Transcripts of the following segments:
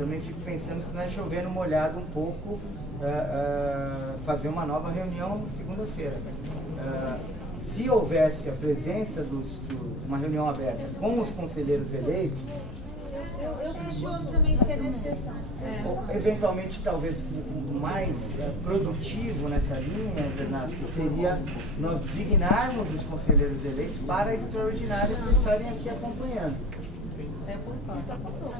também fico pensando se não é chover no molhado um pouco, fazer uma nova reunião segunda-feira. Se houvesse a presença uma reunião aberta com os conselheiros eleitos, eu questiono também ser necessário. Eventualmente, talvez o mais produtivo nessa linha, Bernardo, que seria nós designarmos os conselheiros eleitos para a extraordinária para estarem aqui acompanhando.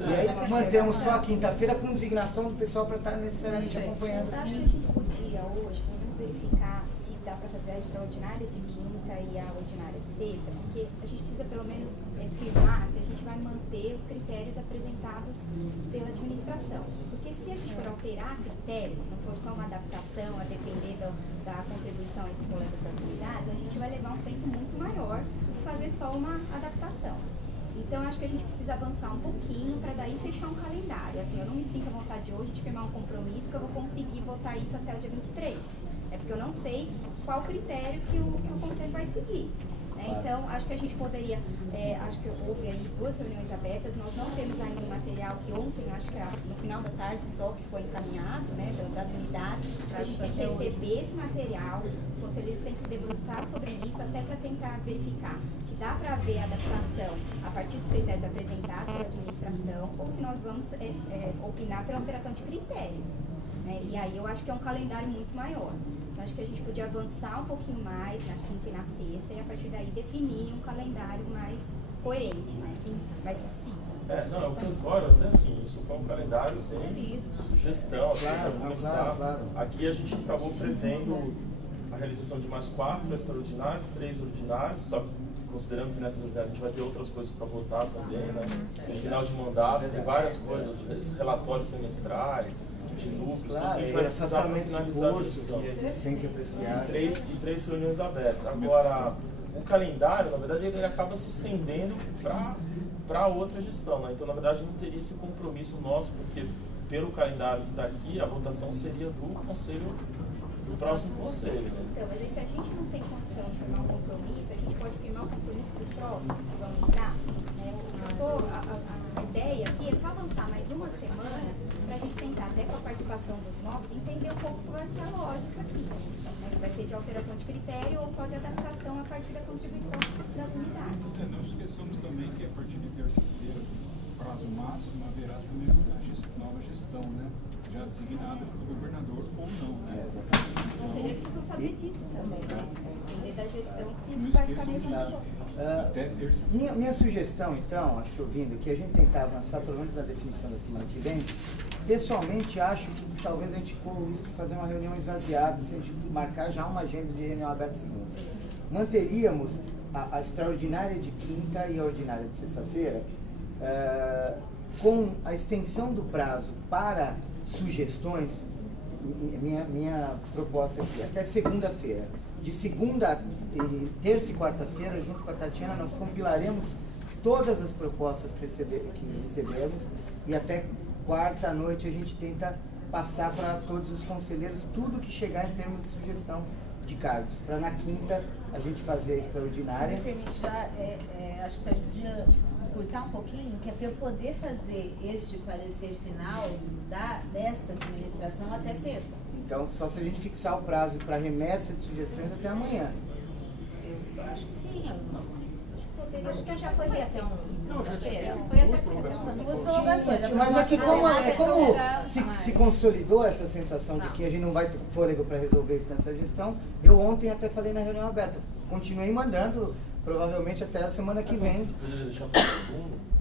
E aí mantemos só a quinta-feira com designação do pessoal para estar necessariamente acompanhando. Eu acho que a gente podia hoje, pelo menos, verificar se dá para fazer a extraordinária de quinta e a ordinária de sexta, porque a gente precisa pelo menos firmar se a gente vai manter os critérios apresentados pela administração. Porque se a gente for alterar critérios, se não for só uma adaptação, a depender da contribuição dos colegas das unidades, a gente vai levar um tempo muito maior do que fazer só uma adaptação. Então, acho que a gente precisa avançar um pouquinho para daí fechar um calendário. Assim, eu não me sinto à vontade hoje de firmar um compromisso que eu vou conseguir votar isso até o dia 23. É porque eu não sei qual critério que o Conselho vai seguir. Então, acho que a gente poderia, acho que houve aí 2 reuniões abertas, nós não temos ainda um material que ontem, acho que no final da tarde só, que foi encaminhado, né, das unidades, a gente tem que receber esse material, os conselheiros têm que se debruçar sobre isso, até para tentar verificar se dá para haver adaptação a partir dos critérios apresentados pela administração, ou se nós vamos opinar pela alteração de critérios. Né? E aí eu acho que é um calendário muito maior. Então, acho que a gente podia avançar um pouquinho mais na quinta e na sexta e a partir daí definir um calendário mais coerente, né? Mais possível. Não, eu concordo, até assim, isso foi um calendário bem sugestão, para começar. Claro. Aqui a gente acabou prevendo a realização de mais 4 extraordinários, 3 ordinários, só considerando que nessas ordinárias a gente vai ter outras coisas para votar também, né? No final de mandato, tem várias coisas, relatórios semestrais, de núcleos, tudo que a gente vai precisar para finalizar a gestão. Tem que apreciar. E 3 reuniões abertas. Agora, o calendário, na verdade, ele acaba se estendendo para outra gestão, né? Então, na verdade, não teria esse compromisso nosso, porque pelo calendário que está aqui, a votação seria do conselho, do próximo conselho. Né? Então, mas aí, se a gente não tem condição de firmar um compromisso, a gente pode firmar um compromisso para os próximos que vão entrar. Né? A ideia aqui é só avançar mais uma semana para a gente tentar, até com a participação dos novos, entender um pouco qual vai ser a lógica aqui. Né? Se vai ser de alteração de critério ou só de adaptação a partir da contribuição das unidades. Nós esquecemos também que a partir de terça-feira, prazo máximo, haverá também uma nova gestão, né? Já designada pelo governador ou não. Né? Os conselheiros precisam saber disso também, né? Entender da gestão se vai ficar mesmo. Minha sugestão, então, acho ouvindo que a gente tentar avançar pelo menos na definição da semana que vem. Pessoalmente, acho que talvez a gente corra o risco de fazer uma reunião esvaziada, se a gente marcar já uma agenda de reunião aberta segunda. Manteríamos a extraordinária de quinta e a ordinária de sexta-feira, com a extensão do prazo para sugestões. Minha proposta aqui, até segunda-feira. De segunda, terça e quarta-feira, junto com a Tatiana, nós compilaremos todas as propostas que recebemos e até quarta à noite a gente tenta passar para todos os conselheiros tudo que chegar em termos de sugestão de cargos, para na quinta a gente fazer a extraordinária. Se me permite, acho que a gente podia curtar um pouquinho, que é para eu poder fazer este parecer final desta administração até sexta. Então, só se a gente fixar o prazo para remessa de sugestões até amanhã. Eu acho que sim. Acho que já foi até segunda-feira. Foi até sexta. Duas prorrogações. Mas aqui como se consolidou essa sensação de que a gente não vai ter fôlego para resolver isso nessa gestão, eu ontem até falei na reunião aberta. Continuei mandando, provavelmente até a semana que vem. Poderia deixar para o segundo?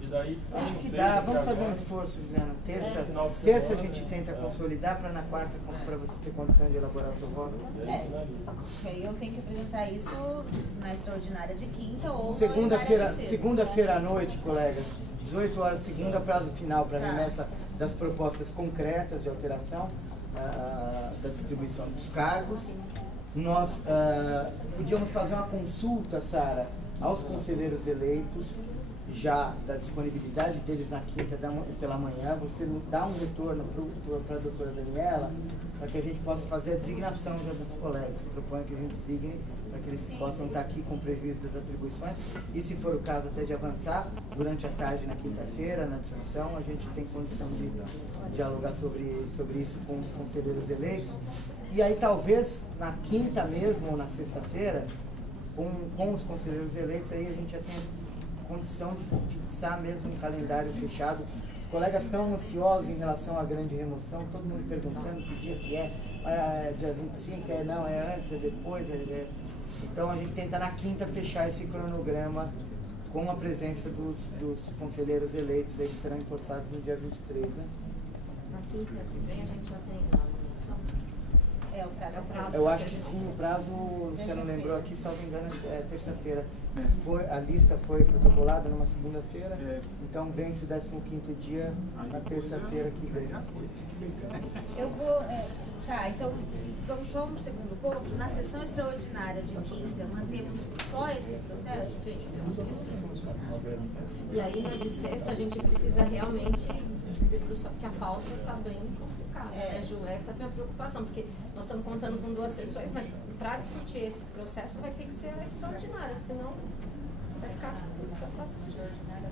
E daí, acho que dá, vamos fazer um esforço, Juliana. Terça a gente tenta consolidar para na quarta, para você ter condição de elaborar seu voto. Aí eu tenho que apresentar isso na extraordinária de quinta ou segunda-feira à noite, colegas. 18 horas, segunda, prazo final para a remessa das propostas concretas de alteração da distribuição dos cargos. Nós podíamos fazer uma consulta, Sara, aos conselheiros eleitos já da disponibilidade deles na quinta pela manhã, você dá um retorno para a doutora Daniela, para que a gente possa fazer a designação já dos colegas. Você propõe que a gente designe para que eles possam estar aqui com prejuízo das atribuições, e se for o caso até de avançar, durante a tarde na quinta-feira, na discussão, a gente tem condição de dialogar sobre isso com os conselheiros eleitos. E aí talvez na quinta mesmo ou na sexta-feira, com os conselheiros eleitos, aí a gente já tenha condição de fixar mesmo um calendário fechado. Os colegas estão ansiosos em relação à grande remoção, todo mundo perguntando que dia que é dia 25, não, é antes, é depois, Então a gente tenta na quinta fechar esse cronograma com a presença dos conselheiros eleitos aí, que serão empossados no dia 23, né? Na quinta que vem a gente já tem a nomeação? O prazo. Eu acho que sim, o prazo, o Luciano lembrou aqui, salvo engano, é terça-feira. A lista foi protocolada numa segunda-feira, então vence o 15º dia na terça-feira que vem. Eu vou... tá, então vamos só um segundo ponto. Na sessão extraordinária de quinta, mantemos só esse processo? E aí na de sexta a gente precisa realmente se debruçar, porque a pauta está bem complicada, né, Ju? Essa é a minha preocupação, porque nós estamos contando com 2 sessões, mas para discutir esse processo vai ter que ser a extraordinária, senão vai ficar tudo para a próxima extraordinária.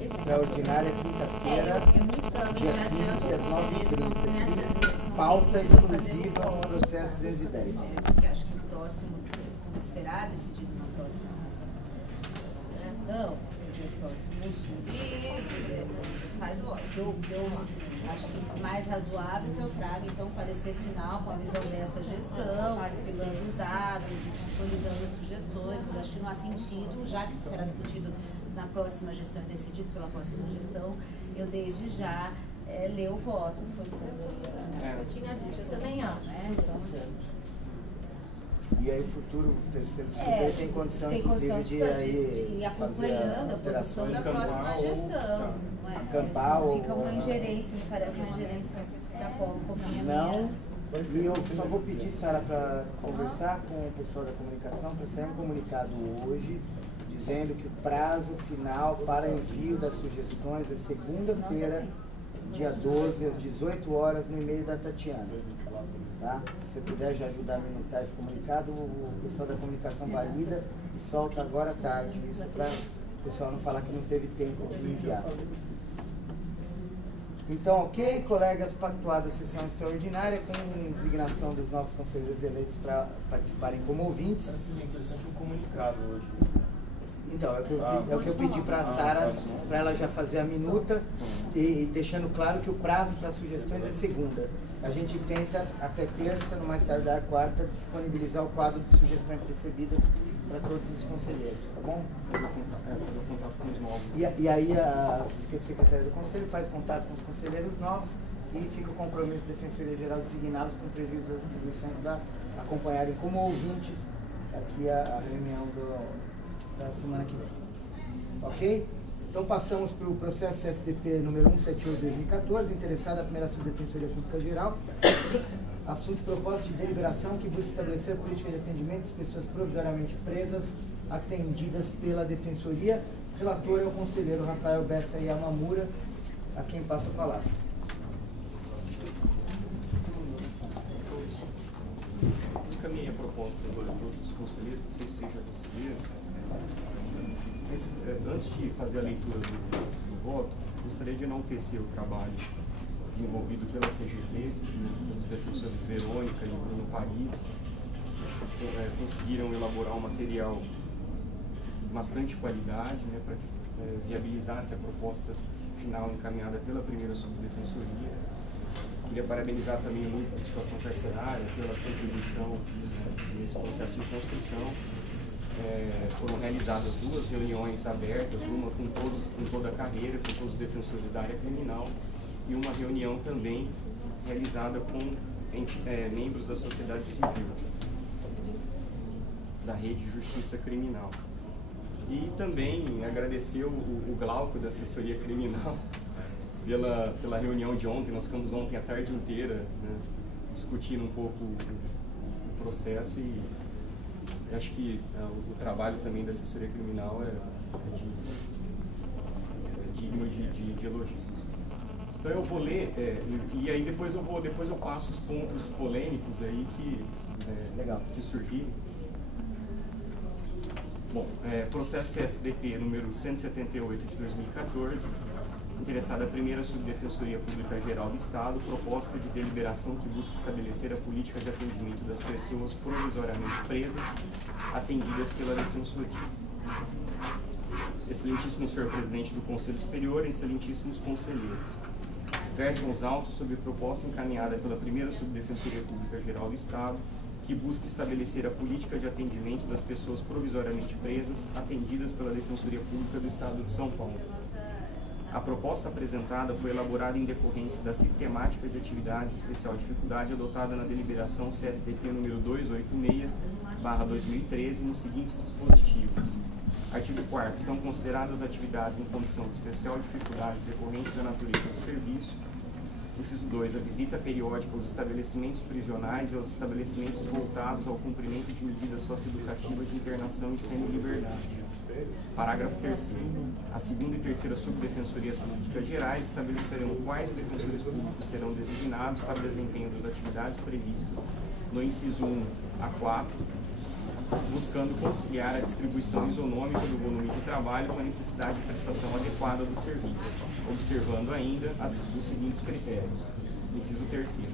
Extraordinária, quinta-feira, dia 15 às 9h30. Pauta exclusiva no processo 210. Porque acho que o próximo, como será decidido na próxima gestão, o próximo faz o eu acho que mais razoável que eu traga então o parecer final com a visão desta gestão, pegando os dados, consolidando as sugestões, mas acho que não há sentido, já que isso será discutido na próxima gestão, decidido pela próxima gestão, eu desde já ler o voto. Eu tinha dito, eu também acho. E aí o futuro terceiro superior tem condição, inclusive, de ir acompanhando a posição da próxima gestão. Acampar ou... Fica uma ingerência, me parece uma ingerência que extrapola um pouquinho a minha. E eu só vou pedir, Sara, para conversar com o pessoal da comunicação, para sair um comunicado hoje, dizendo que o prazo final para envio das sugestões é segunda-feira, dia 12, às 18 horas, no e-mail da Tatiana. Tá? Se você puder já ajudar a minutar esse comunicado, o pessoal da comunicação valida e solta agora à tarde, isso para o pessoal não falar que não teve tempo de enviar. Então, ok, colegas, pactuada a sessão extraordinária com designação dos novos conselheiros eleitos para participarem como ouvintes. Parece interessante um comunicado hoje. Então, é o que eu pedi para a Sara, para ela já fazer a minuta e deixando claro que o prazo para sugestões é segunda. A gente tenta, até terça, no mais tardar quarta, disponibilizar o quadro de sugestões recebidas para todos os conselheiros, tá bom? Fazer o contato com os novos. E aí a secretária do conselho faz contato com os conselheiros novos e fica o compromisso da Defensoria Geral de designá-los com prejuízo das atribuições para acompanharem como ouvintes aqui a reunião da semana que vem. Ok? Então passamos para o processo SDP número 178/2014, interessado a primeira Subdefensoria Pública Geral. Assunto propósito de deliberação que busca estabelecer política de atendimento às pessoas provisoriamente presas, atendidas pela Defensoria. Relator é o conselheiro Rafael Bessa Yamamura, a quem passo a palavra. Encaminhei a proposta para todos os conselheiros, não sei se vocês já receberam. Mas, antes de fazer a leitura do voto, gostaria de enaltecer o trabalho desenvolvido pela CGT, pelos defensores Verônica e Bruno Paris, que conseguiram elaborar um material de bastante qualidade, né, para que viabilizasse a proposta final encaminhada pela primeira subdefensoria. Queria parabenizar também o Núcleo de Situação Carcerária pela contribuição nesse processo de construção. Foram realizadas 2 reuniões abertas, uma com toda a carreira, com todos os defensores da área criminal, e uma reunião também realizada com membros da sociedade civil, da Rede de Justiça Criminal. E também agradecer o Glauco da Assessoria Criminal pela reunião de ontem. Nós ficamos ontem a tarde inteira, né, discutindo um pouco o processo, e acho que o trabalho também da Assessoria Criminal é de digno de elogios. Então eu vou ler, e aí depois eu passo os pontos polêmicos aí que surgiram. Bom, processo CSDP número 178 de 2014, interessada a primeira Subdefensoria Pública Geral do Estado, proposta de deliberação que busca estabelecer a política de atendimento das pessoas provisoriamente presas, atendidas pela Defensoria. Excelentíssimo senhor presidente do Conselho Superior, excelentíssimos conselheiros. Versam os autos sobre proposta encaminhada pela primeira Subdefensoria Pública Geral do Estado, que busca estabelecer a política de atendimento das pessoas provisoriamente presas, atendidas pela Defensoria Pública do Estado de São Paulo. A proposta apresentada foi elaborada em decorrência da sistemática de atividades de especial dificuldade adotada na deliberação CSDP número 286/2013 nos seguintes dispositivos. Artigo 4º. São consideradas atividades em condição de especial dificuldade decorrente da natureza do serviço. Inciso 2. A visita periódica aos estabelecimentos prisionais e aos estabelecimentos voltados ao cumprimento de medidas socioeducativas de internação e semi-liberdade. Parágrafo 3º. A segunda e terceira subdefensorias públicas gerais estabelecerão quais defensores públicos serão designados para o desempenho das atividades previstas no inciso 1 a 4, buscando conciliar a distribuição isonômica do volume de trabalho com a necessidade de prestação adequada do serviço, observando ainda os seguintes critérios. Inciso 3º.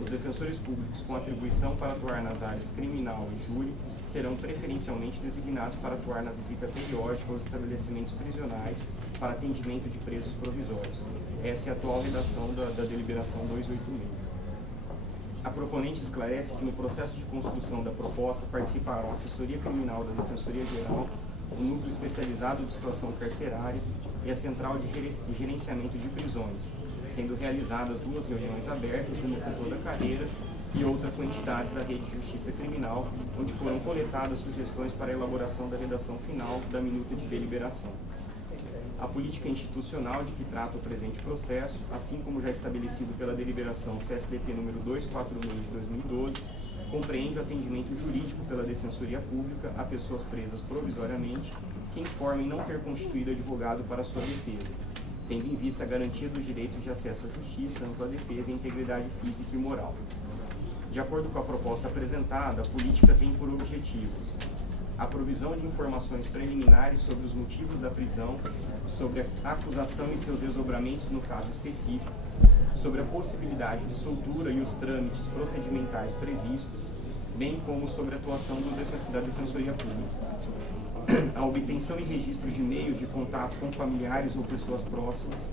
Os defensores públicos com atribuição para atuar nas áreas criminal e júri serão preferencialmente designados para atuar na visita periódica aos estabelecimentos prisionais para atendimento de presos provisórios. Essa é a atual redação da deliberação 286. A proponente esclarece que no processo de construção da proposta participaram a Assessoria Criminal da Defensoria Geral, o Núcleo Especializado de Situação Carcerária e a Central de Gerenciamento de Prisões, sendo realizadas 2 reuniões abertas, uma com toda a carreira e outra com entidades da Rede de Justiça Criminal, onde foram coletadas sugestões para a elaboração da redação final da minuta de deliberação. A política institucional de que trata o presente processo, assim como já estabelecido pela deliberação CSDP número 246 de 2012, compreende o atendimento jurídico pela Defensoria Pública a pessoas presas provisoriamente que informem não ter constituído advogado para sua defesa, tendo em vista a garantia dos direitos de acesso à justiça, ampla defesa e integridade física e moral. De acordo com a proposta apresentada, a política tem por objetivos a provisão de informações preliminares sobre os motivos da prisão, sobre a acusação e seus desdobramentos no caso específico, sobre a possibilidade de soltura e os trâmites procedimentais previstos, bem como sobre a atuação da Defensoria Pública. A obtenção e registro de meios de contato com familiares ou pessoas próximas,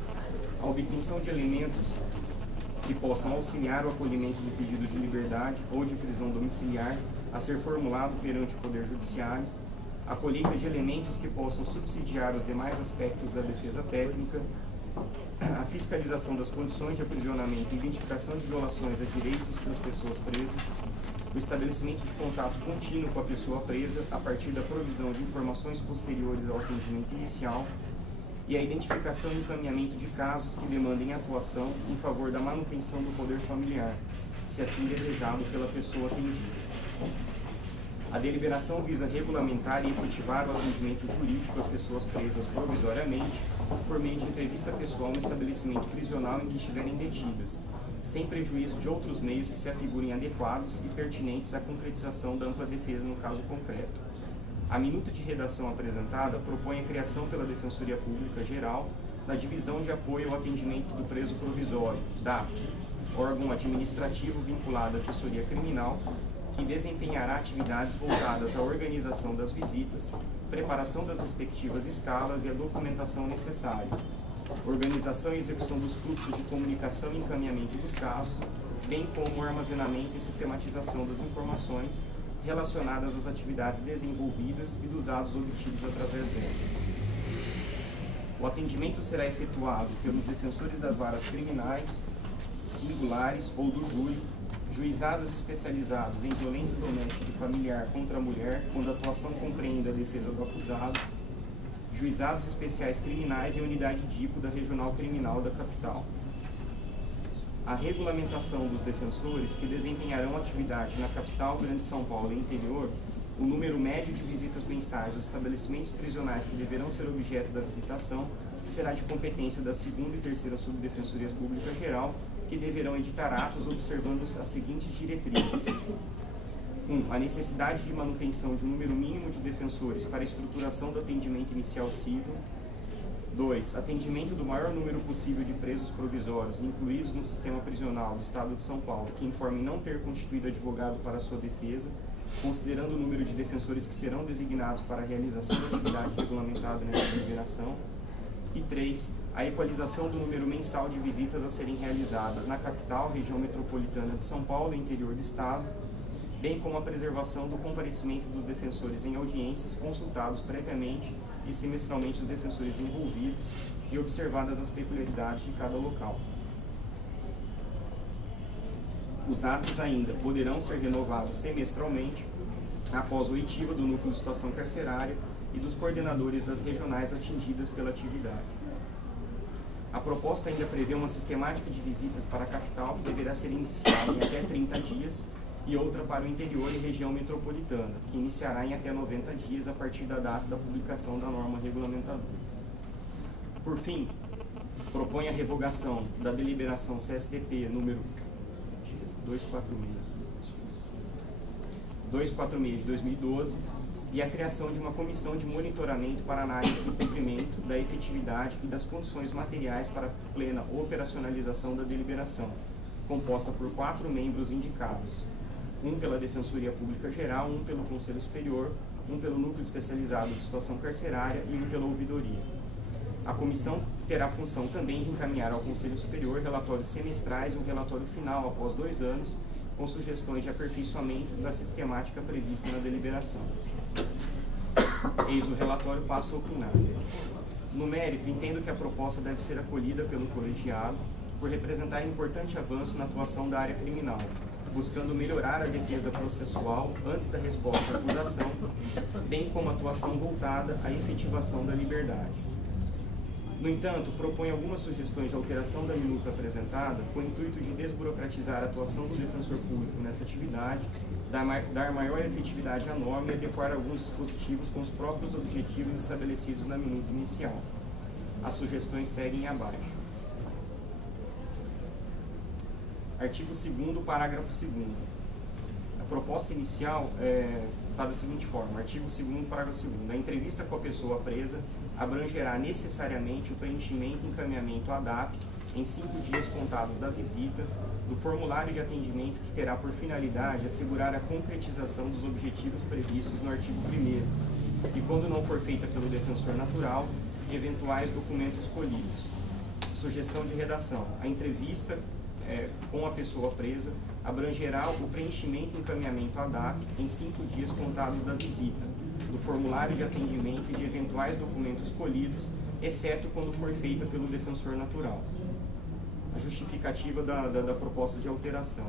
a obtenção de elementos que possam auxiliar o acolhimento do pedido de liberdade ou de prisão domiciliar a ser formulado perante o Poder Judiciário, a colheita de elementos que possam subsidiar os demais aspectos da defesa técnica, a fiscalização das condições de aprisionamento e identificação de violações a direitos das pessoas presas, o estabelecimento de contato contínuo com a pessoa presa a partir da provisão de informações posteriores ao atendimento inicial e a identificação e encaminhamento de casos que demandem atuação em favor da manutenção do poder familiar, se assim desejado pela pessoa atendida. A deliberação visa regulamentar e efetivar o atendimento jurídico às pessoas presas provisoriamente por meio de entrevista pessoal no estabelecimento prisional em que estiverem detidas, sem prejuízo de outros meios que se afigurem adequados e pertinentes à concretização da ampla defesa no caso concreto. A minuta de redação apresentada propõe a criação pela Defensoria Pública Geral da Divisão de Apoio ao Atendimento do Preso Provisório, DAP, órgão administrativo vinculado à assessoria criminal, que desempenhará atividades voltadas à organização das visitas, preparação das respectivas escalas e a documentação necessária, organização e execução dos fluxos de comunicação e encaminhamento dos casos, bem como o armazenamento e sistematização das informações relacionadas às atividades desenvolvidas e dos dados obtidos através dela. O atendimento será efetuado pelos defensores das varas criminais, singulares ou do júri, juizados especializados em violência doméstica e familiar contra a mulher, quando a atuação compreenda a defesa do acusado, juizados especiais criminais e a unidade DIPO da Regional Criminal da Capital. A regulamentação dos defensores que desempenharão atividade na capital, Grande São Paulo e interior, o número médio de visitas mensais aos estabelecimentos prisionais que deverão ser objeto da visitação será de competência da 2ª e 3ª Subdefensorias Públicas Geral, que deverão editar atos observando as seguintes diretrizes. 1. A necessidade de manutenção de um número mínimo de defensores para a estruturação do atendimento inicial civil. 2. Atendimento do maior número possível de presos provisórios, incluídos no sistema prisional do Estado de São Paulo, que informem não ter constituído advogado para sua defesa, considerando o número de defensores que serão designados para a realização da atividade regulamentada nessa deliberação. E 3. A equalização do número mensal de visitas a serem realizadas na capital, região metropolitana de São Paulo e interior do Estado, bem como a preservação do comparecimento dos defensores em audiências consultados previamente e semestralmente os defensores envolvidos e observadas as peculiaridades de cada local. Os atos ainda poderão ser renovados semestralmente após oitiva do núcleo de situação carcerária e dos coordenadores das regionais atingidas pela atividade. A proposta ainda prevê uma sistemática de visitas para a capital que deverá ser iniciada em até 30 dias e outra para o interior e região metropolitana, que iniciará em até 90 dias a partir da data da publicação da norma regulamentadora. Por fim, propõe a revogação da deliberação CSDP número 246 de 2012 e a criação de uma comissão de monitoramento para análise do cumprimento, da efetividade e das condições materiais para a plena operacionalização da deliberação, composta por 4 membros indicados, um pela Defensoria Pública Geral, um pelo Conselho Superior, um pelo Núcleo Especializado de Situação Carcerária e um pela Ouvidoria. A comissão terá a função também de encaminhar ao Conselho Superior relatórios semestrais e um relatório final após 2 anos, com sugestões de aperfeiçoamento da sistemática prevista na deliberação. Eis o relatório, passo a opinar. No mérito, entendo que a proposta deve ser acolhida pelo colegiado por representar importante avanço na atuação da área criminal, buscando melhorar a defesa processual antes da resposta à acusação, bem como a atuação voltada à efetivação da liberdade. No entanto, propõe algumas sugestões de alteração da minuta apresentada com o intuito de desburocratizar a atuação do defensor público nessa atividade, dar maior efetividade à norma e adequar alguns dispositivos com os próprios objetivos estabelecidos na minuta inicial. As sugestões seguem abaixo. Artigo 2º, parágrafo 2º. A proposta inicial está da seguinte forma. Artigo 2º, parágrafo 2º. A entrevista com a pessoa presa abrangerá necessariamente o preenchimento e encaminhamento à DAP em 5 dias contados da visita, do formulário de atendimento que terá por finalidade assegurar a concretização dos objetivos previstos no artigo 1º e, quando não for feita pelo defensor natural, de eventuais documentos colhidos. Sugestão de redação. A entrevista com a pessoa presa abrangerá o preenchimento e encaminhamento à DAP em 5 dias contados da visita, do formulário de atendimento e de eventuais documentos colhidos, exceto quando for feita pelo defensor natural. A justificativa da proposta de alteração.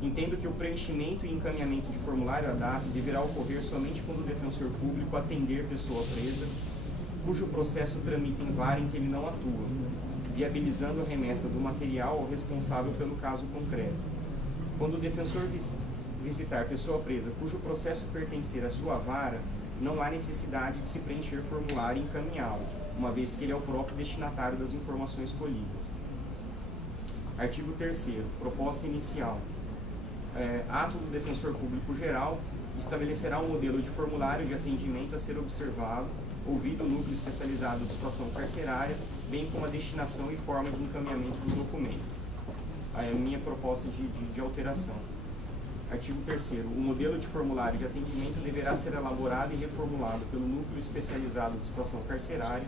Entendo que o preenchimento e encaminhamento de formulário à DAP deverá ocorrer somente quando o defensor público atender pessoa presa, cujo processo tramita em vara em que ele não atua, viabilizando a remessa do material ao responsável pelo caso concreto. Quando o defensor visitar pessoa presa cujo processo pertencer à sua vara, não há necessidade de se preencher formulário e encaminhá-lo, uma vez que ele é o próprio destinatário das informações colhidas. Artigo 3º. Proposta inicial. Ato do Defensor Público Geral estabelecerá um modelo de formulário de atendimento a ser observado, ouvido o núcleo especializado de situação carcerária, bem como a destinação e forma de encaminhamento do documento. A minha proposta de alteração. Artigo 3º. O modelo de formulário de atendimento deverá ser elaborado e reformulado pelo núcleo especializado de situação carcerária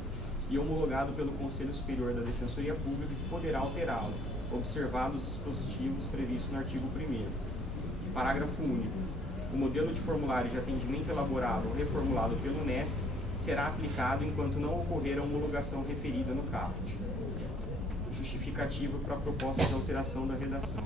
e homologado pelo Conselho Superior da Defensoria Pública, que poderá alterá-lo, observados os dispositivos previstos no artigo 1º. Parágrafo único. O modelo de formulário de atendimento elaborado ou reformulado pelo NESC será aplicado enquanto não ocorrer a homologação referida no caput. Justificativa para a proposta de alteração da redação.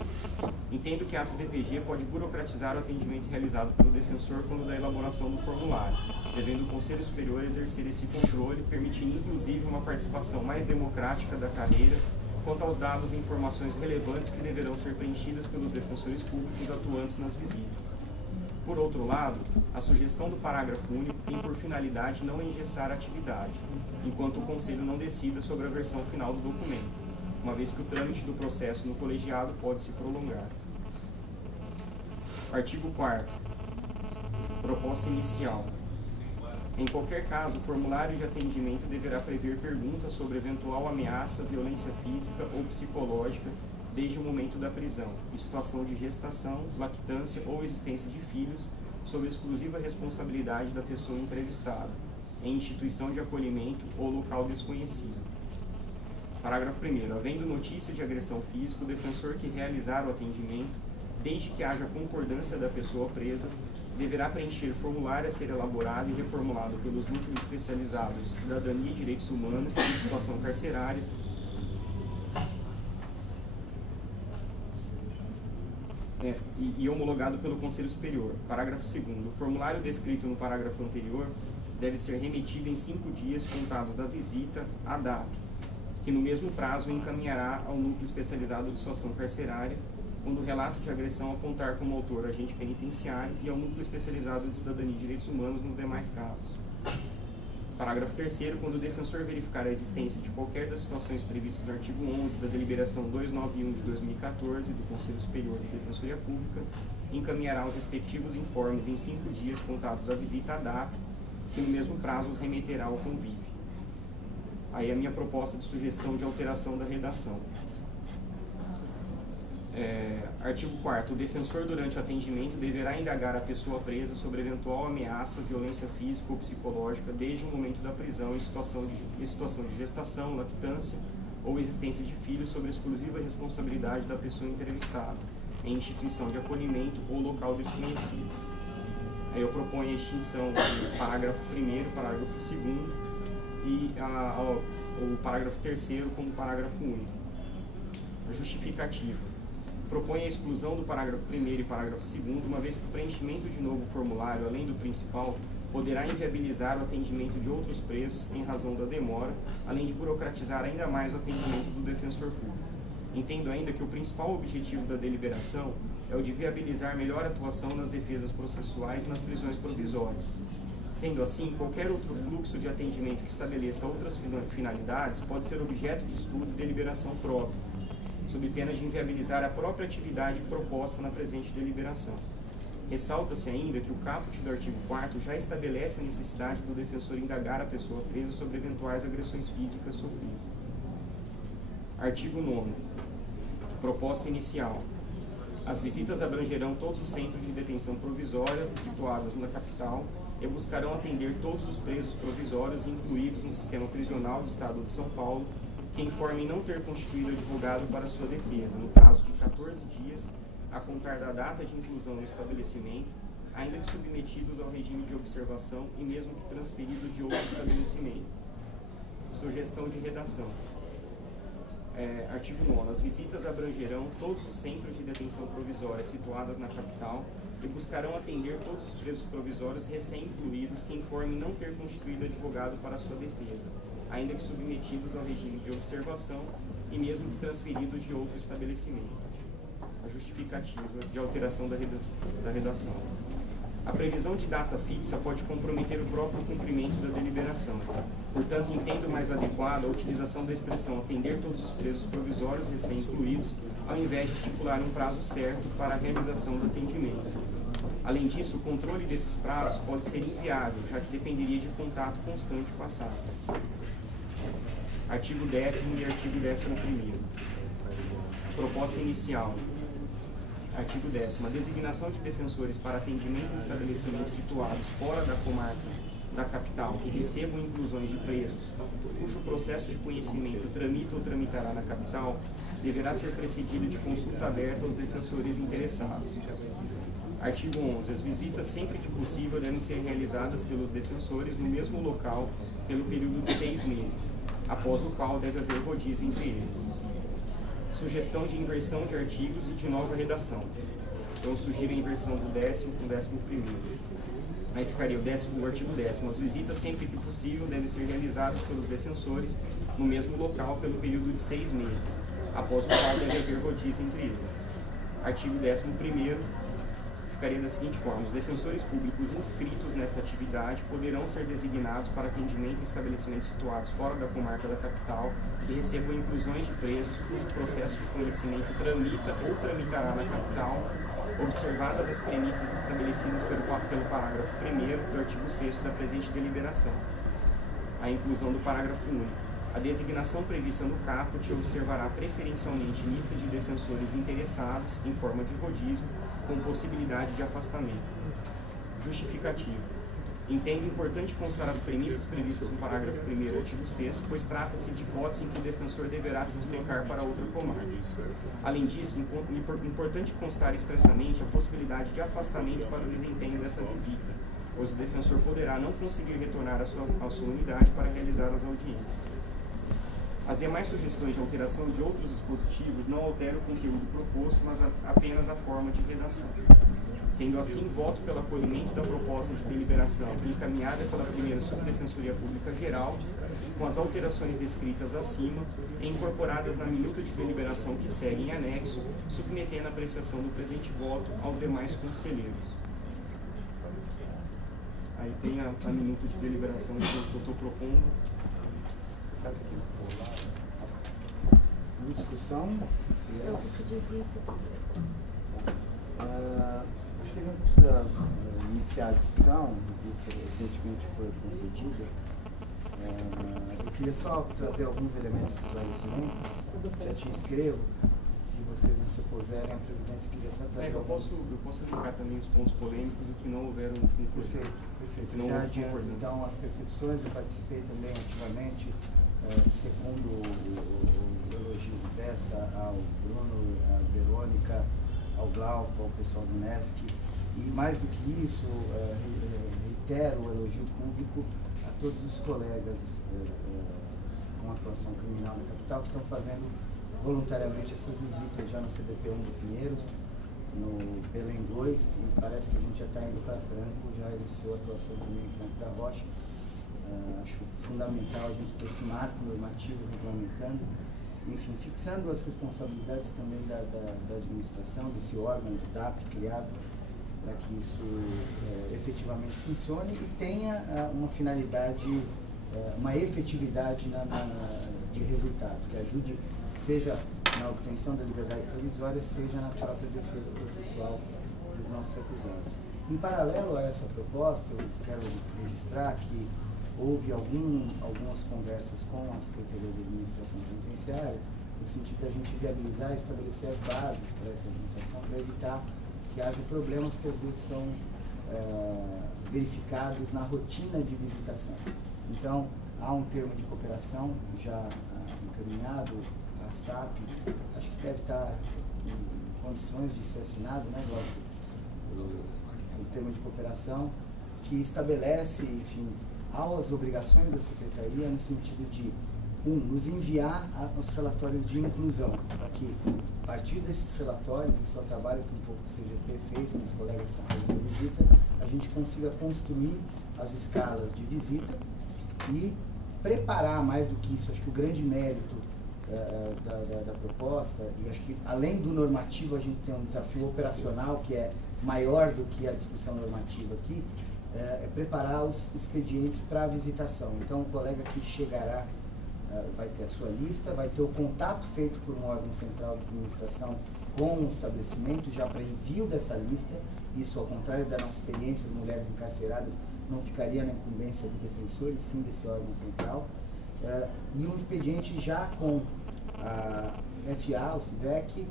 Entendo que ato DPG pode burocratizar o atendimento realizado pelo defensor quando da elaboração do formulário, devendo o Conselho Superior exercer esse controle, permitindo inclusive uma participação mais democrática da carreira quanto aos dados e informações relevantes que deverão ser preenchidas pelos defensores públicos atuantes nas visitas. Por outro lado, a sugestão do parágrafo único tem por finalidade não engessar a atividade, enquanto o Conselho não decida sobre a versão final do documento, uma vez que o trâmite do processo no colegiado pode se prolongar. Artigo 4º. Proposta inicial. Em qualquer caso, o formulário de atendimento deverá prever perguntas sobre eventual ameaça, violência física ou psicológica desde o momento da prisão, e situação de gestação, lactância ou existência de filhos, sob exclusiva responsabilidade da pessoa entrevistada, em instituição de acolhimento ou local desconhecido. Parágrafo 1º. Havendo notícia de agressão física, o defensor que realizar o atendimento, desde que haja concordância da pessoa presa, deverá preencher formulário a ser elaborado e reformulado pelos núcleos especializados de cidadania e direitos humanos e de situação carcerária, e homologado pelo Conselho Superior. Parágrafo 2º. O formulário descrito no parágrafo anterior deve ser remetido em 5 dias contados da visita à DAP, que no mesmo prazo encaminhará ao núcleo especializado de situação carcerária, quando o relato de agressão apontar como autor agente penitenciário, e ao núcleo especializado de cidadania e direitos humanos nos demais casos. Parágrafo 3º. Quando o defensor verificar a existência de qualquer das situações previstas no artigo 11 da deliberação 291 de 2014 do Conselho Superior de Defensoria Pública, encaminhará os respectivos informes em 5 dias contados da visita à DAP, que no mesmo prazo os remeterá ao convívio. Aí a minha proposta de sugestão de alteração da redação. Artigo 4º. O defensor, durante o atendimento, deverá indagar a pessoa presa sobre eventual ameaça, violência física ou psicológica desde o momento da prisão em situação de gestação, lactância ou existência de filhos, sob exclusiva responsabilidade da pessoa entrevistada, em instituição de acolhimento ou local desconhecido. Aí eu proponho a extinção do parágrafo 1º, parágrafo 2º e o parágrafo 3º como parágrafo único. A justificativa. Propõe a exclusão do parágrafo 1º e parágrafo 2º, uma vez que o preenchimento de novo formulário, além do principal, poderá inviabilizar o atendimento de outros presos em razão da demora, além de burocratizar ainda mais o atendimento do defensor público. Entendo ainda que o principal objetivo da deliberação é o de viabilizar melhor atuação nas defesas processuais e nas prisões provisórias. Sendo assim, qualquer outro fluxo de atendimento que estabeleça outras finalidades pode ser objeto de estudo e deliberação própria, sob pena de inviabilizar a própria atividade proposta na presente deliberação. Ressalta-se ainda que o caput do artigo 4º já estabelece a necessidade do defensor indagar a pessoa presa sobre eventuais agressões físicas sofridas. Artigo 9º. Proposta inicial. As visitas abrangerão todos os centros de detenção provisória situados na capital e buscarão atender todos os presos provisórios incluídos no sistema prisional do Estado de São Paulo, que informem não ter constituído advogado para sua defesa, no prazo de 14 dias, a contar da data de inclusão no estabelecimento, ainda que submetidos ao regime de observação e mesmo que transferidos de outro estabelecimento. Sugestão de redação. Artigo 9º. As visitas abrangerão todos os centros de detenção provisória situadas na capital e buscarão atender todos os presos provisórios recém-incluídos que informem não ter constituído advogado para sua defesa, ainda que submetidos ao regime de observação e mesmo que transferidos de outro estabelecimento. A justificativa de alteração da redação. A previsão de data fixa pode comprometer o próprio cumprimento da deliberação. Portanto, entendo mais adequada a utilização da expressão atender todos os presos provisórios recém-incluídos, ao invés de estipular um prazo certo para a realização do atendimento. Além disso, o controle desses prazos pode ser inviável, já que dependeria de contato constante com a SAP. Artigo 10º e artigo 11º. Proposta inicial. Artigo 10º. A designação de defensores para atendimento em estabelecimentos situados fora da comarca da capital que recebam inclusões de presos, cujo processo de conhecimento tramita ou tramitará na capital, deverá ser precedido de consulta aberta aos defensores interessados. Artigo 11. As visitas, sempre que possível, devem ser realizadas pelos defensores no mesmo local pelo período de 6 meses, após o qual deve haver rodízio entre eles. Sugestão de inversão de artigos e de nova redação. Então, eu sugiro a inversão do 10º com o 11º. Aí ficaria o artigo 10º. As visitas, sempre que possível, devem ser realizadas pelos defensores no mesmo local pelo período de 6 meses, após o qual deve haver rodízio entre eles. Artigo 11º. ficaria da seguinte forma: os defensores públicos inscritos nesta atividade poderão ser designados para atendimento em estabelecimentos situados fora da comarca da capital que recebam inclusões de presos cujo processo de conhecimento tramita ou tramitará na capital, observadas as premissas estabelecidas pelo parágrafo 1º do artigo 6º da presente deliberação. A inclusão do parágrafo único. A designação prevista no caput observará preferencialmente lista de defensores interessados em forma de rodízio, com possibilidade de afastamento. Justificativa. Entendo importante constar as premissas previstas no parágrafo 1º, artigo 6º, pois trata-se de hipótese em que o defensor deverá se deslocar para outra comarca. Além disso, importante constar expressamente a possibilidade de afastamento para o desempenho dessa visita, pois o defensor poderá não conseguir retornar à sua unidade para realizar as audiências. As demais sugestões de alteração de outros dispositivos não alteram o conteúdo proposto, mas apenas a forma de redação. Sendo assim, voto pelo acolhimento da proposta de deliberação encaminhada pela primeira Subdefensoria Pública Geral, com as alterações descritas acima e incorporadas na minuta de deliberação que segue em anexo, submetendo a apreciação do presente voto aos demais conselheiros. Aí tem a minuta de deliberação que eu estou propondo. Discussão? Eu pedi vista. Acho que a gente precisa iniciar a discussão, vista que evidentemente foi concedida. Eu queria só trazer alguns elementos de esclarecimento. Já te escrevo. Se vocês não se opuserem à previdência, queria só trazer. Eu posso explicar também os pontos polêmicos e que não houveram conclusão. Perfeito. Não Já houve adianto, concordância. então, as percepções, eu participei também ativamente, segundo o elogio do Bessa, ao Bruno, à Verônica, ao Glauco, ao pessoal do NESC, e mais do que isso, reitero o elogio público a todos os colegas com atuação criminal da capital que estão fazendo voluntariamente essas visitas já no CDP 1 do Pinheiros, no Belém 2, e parece que a gente já está indo para Franco, já iniciou a atuação também em Franco da Rocha. Acho fundamental a gente ter esse marco normativo regulamentando, enfim, fixando as responsabilidades também da administração, desse órgão, do DAP criado, para que isso efetivamente funcione e tenha uma finalidade, uma efetividade de resultados, que ajude, seja na obtenção da liberdade provisória, seja na própria defesa processual dos nossos acusados. Em paralelo a essa proposta, eu quero registrar que houve algumas conversas com a Secretaria de Administração Penitenciária, no sentido da gente viabilizar e estabelecer as bases para essa visitação, para evitar que haja problemas que às vezes são verificados na rotina de visitação. Então, há um termo de cooperação já encaminhado, a SAP, acho que deve estar em condições de ser assinado, né, o termo de cooperação, que estabelece, enfim, as obrigações da Secretaria no sentido de, nos enviar os relatórios de inclusão, para que, a partir desses relatórios, esse é o trabalho que um pouco o CGP fez com os colegas que estão fazendo a visita, a gente consiga construir as escalas de visita e preparar, mais do que isso, acho que o grande mérito da proposta, e acho que além do normativo a gente tem um desafio operacional que é maior do que a discussão normativa aqui, é preparar os expedientes para a visitação. Então, o colega que chegará vai ter a sua lista, vai ter o contato feito por um órgão central de administração com o estabelecimento já para envio dessa lista. Isso, ao contrário da nossa experiência de mulheres encarceradas, não ficaria na incumbência do defensor, e sim desse órgão central. E um expediente já com a FA, o CIVEC,